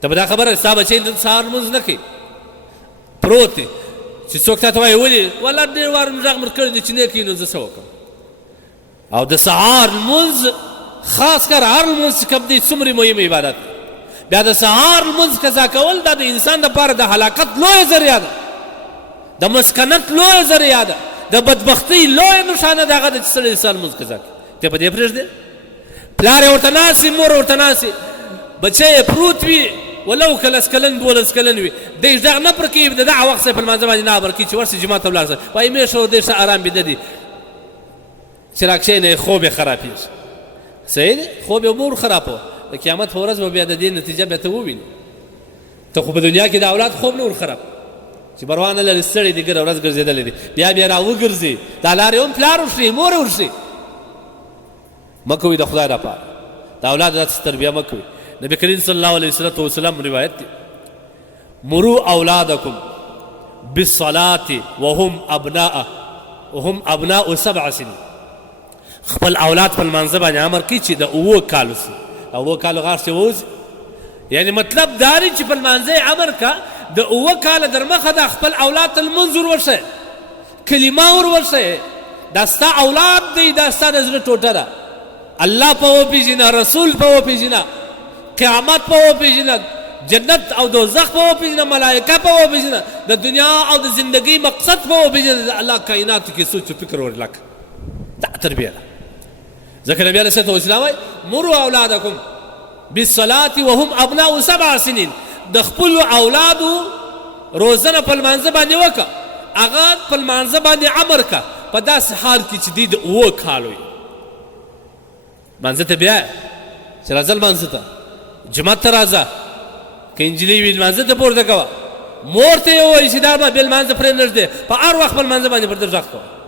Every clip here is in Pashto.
ته به دا خبره ستا بچی نن سهار لمونځ نه کوي پروت دی چې څوک تا ته وایي ولې والله ډېر وار مې غږ مړ کړی دی چې نه کوي نو زه څه وکړم او د سهار لمونځ خاص کر هر لمونځ چې کوم دی څومره مهم عبادت دی بیا د سهار لمونځ قضا کول دا د انسان دپاره د هلاکت لویه ذریعه ده د مسکنت لویه ذریعه ده د بدبختۍ لویه نښانه د هغه ده چې سړی د سهار لمونځ قضا کوي ته په دې پرېږدې پلار یې ورته ناست وي مور ورته ناست وي بچی یې پروت وي ولو که لس کلن 12 کلن وي دی غږ نه پر کوي د دغه وخت په لمانځه باندې نه خبر کوي چې ورسې جومات ته ولاړ شه وایي مې ښه دی ښه ارام بیده دي چې راکښېنه خوب یې خرابېږي صحیح دی خوب یې امور خرابوه د قیامت په ورځ به بیا د دې نتیجه بیا ته ووینې ته خو په دنیا کې د اولاد خوب نه ور خراب چې پروا نه لري ستړی دی ګره ورځ ګرځېدلی دی بیا را وګرځي دا لارې هم پلار ورښي مور یې ورښي مه کوئ د خدای لپاره د اولاد داسې تربیه مه کوئ نبی کریم صلی الله علیه وسلم روایت دی مروا اولادکم بالصلاة وهم ابناء 7 سنین خپل اولاد په لمانځه باندې امر کوي چې د 7 کالو سي 7 کالو غار چې ووځي یعنی مطلب دا دی چې په لمانځه امر کا د 7 کاله در مخه د خپل اولاد ته لمونځ ور ورښیه کلمه ور ورښیه دا ستا اولاد دی دا ستا د زړه ټوټه ده الله په وپېژنه رسول په وپېژنه قیامت په وپېژنه جنت او دوزخ په وپېژنه ملائکه په وپېژنه د دنیا او د زندګۍ مقصد په وپېژنه د الله کائناتو کې سوچ و فکر ورلکه دا تربیه ده ځکه نبي علیه الصلاه والسلام وایي مروا اولادکم بالصلاة وهم ابناء 7 سنین د خپلو اولادو روزنه په لمانځه باندې وکړه هغه په لمانځه باندې امر که په داسې حال کې چې دوی د 7 کالو وي لمانځه ته بیا چې راځه لمانځه ته جومات ته راځه که نجلۍ وي لمانځه ته پورته کوه مور ته یې ووایي چې دا به بې لمانځه پرې نږدې په هر وخت په لمانځه باندې پرته غږ کوه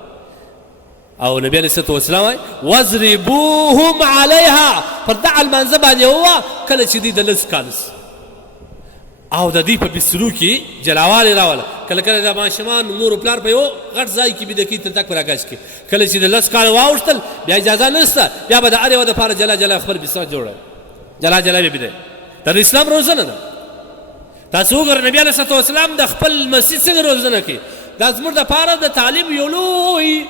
او نبی علیه الصلاه والسلام وایي واضربوهم علیها پر دغه لمانځه باندې ووه کله چې دوی د 10 کاله سي او د دوی په بسترو کې جلاوالې راوله کله کله د ماشومان مور و پلار په یو غټ ځای کې بیده کوي تر تک په راکش کې کله چې د 10 کاله واوښتل بیا اجازه نشته بیا به د هر یوه دپاره جلا جلا خپل بستره جوړه جلا جلا به بیده دا د اسلام روزنه ده تاسو وګورئ نبي علیه الصلاه والسلام د خپل مسجد څنګه روزنه کوي دا زموږ دپاره د تعلیم یو لوی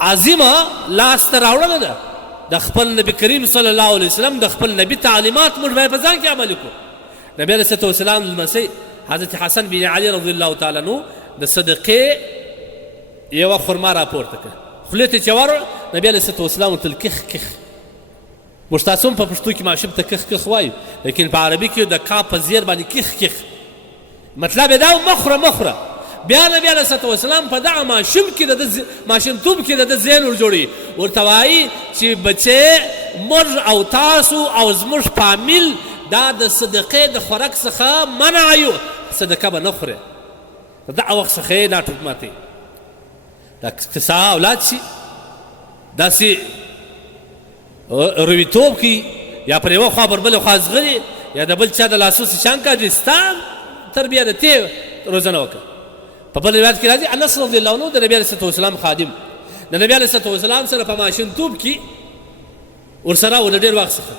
عظیمه لاسته راوړنه ده د خپل نبی کریم صلی الله علیه وسلم د خپل نبی تعلیمات موږ باید په ځان کې عمل وکړو نبی علیه الصلاه والسلام لمسی حضرت حسن بن علي رضی الله تعالی عنه د صدقې یوه خرما راپورته کړه خولې ته چې ورغله نبی علیه الصلاه والسلام ورته کخ کخ موږ تاسو هم په پښتو کې ماشوم ته کخ کخ وایو لیکن په عربي کې د کا په زیر باندې کخ کخ مطلب یې دا مخوره بیا نبی علیه الصلاه والسلام په دغه ماشوم کې د ماشومتوب کې د ذهن ورجوړوي ورته وایي چې بچی موږ او تاسو او زموږ فامیل دا د صدقې د خوراک څخه منع یو صدقه به نه خورې د دغه وخت څخه یې دا ټوټ ماتوي دا که ستا اولاد شي داسې رویتوب کوي یا پر یوه خوا پر بلې خوا ځغلي یا د بل چا د لاسو شان کاږي ستا تربیه ده ته روزنه وکړه په بل روایت کې راځي انس رضی الله عنه د نبي علیه الصلاه والسلام خادم د نبي علیه الصلاه والسلام سره په ماشومتوب کې ورسره و د ډېر وخت څخه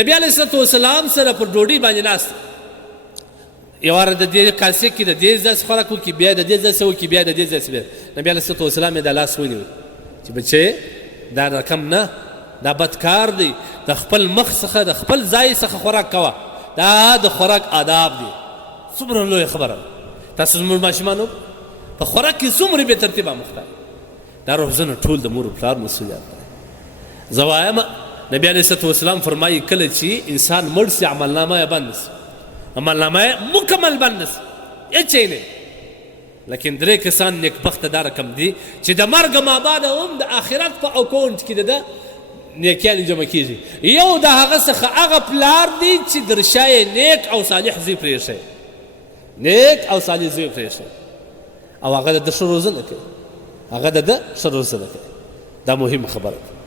نبي علیه الصلاه والسلام سره پر ډوډۍ باندې ناست یو وار د دې کاسې کې د دې ځای خوراک وکړي بیا د دې ځای وکړي بیا د دې ځای نبي علیه الصلاه والسلام یې د لاس ونیوی چې بچی دا رقم نه دا بدکار دی د خپل مخ څخه د خپل ځای څخه خوراک کوه دا د خوراک آداب دی څومره لویه خبره ده تاسو زموږ ماشومانو په خوراک کې څومره بې ترتیبه مخته دا روزنه ټول د مور و پلار مسؤلیت دی زه وایم نبي علیه الصلاه والسلام فرمایي کله چې انسان مړ سي عملنامه یې بند سي عملنامه یې مکمل بند سي هېڅ شی نه لیکن 3 کسان نیکبخته دا رقم دي چې د مرګ ما بعد هم د آخرت په اکاونټ کې د نیکیانې جمع کېږي یو د هغه څخه هغه پلار دی چې درشا یې نیک او صالح زوی پرېښی نیک او صالح زوی پرېښی او هغه د ده ښه روزنه کوي هغه د ده ښه روزنه کوي دا مهم خبره ده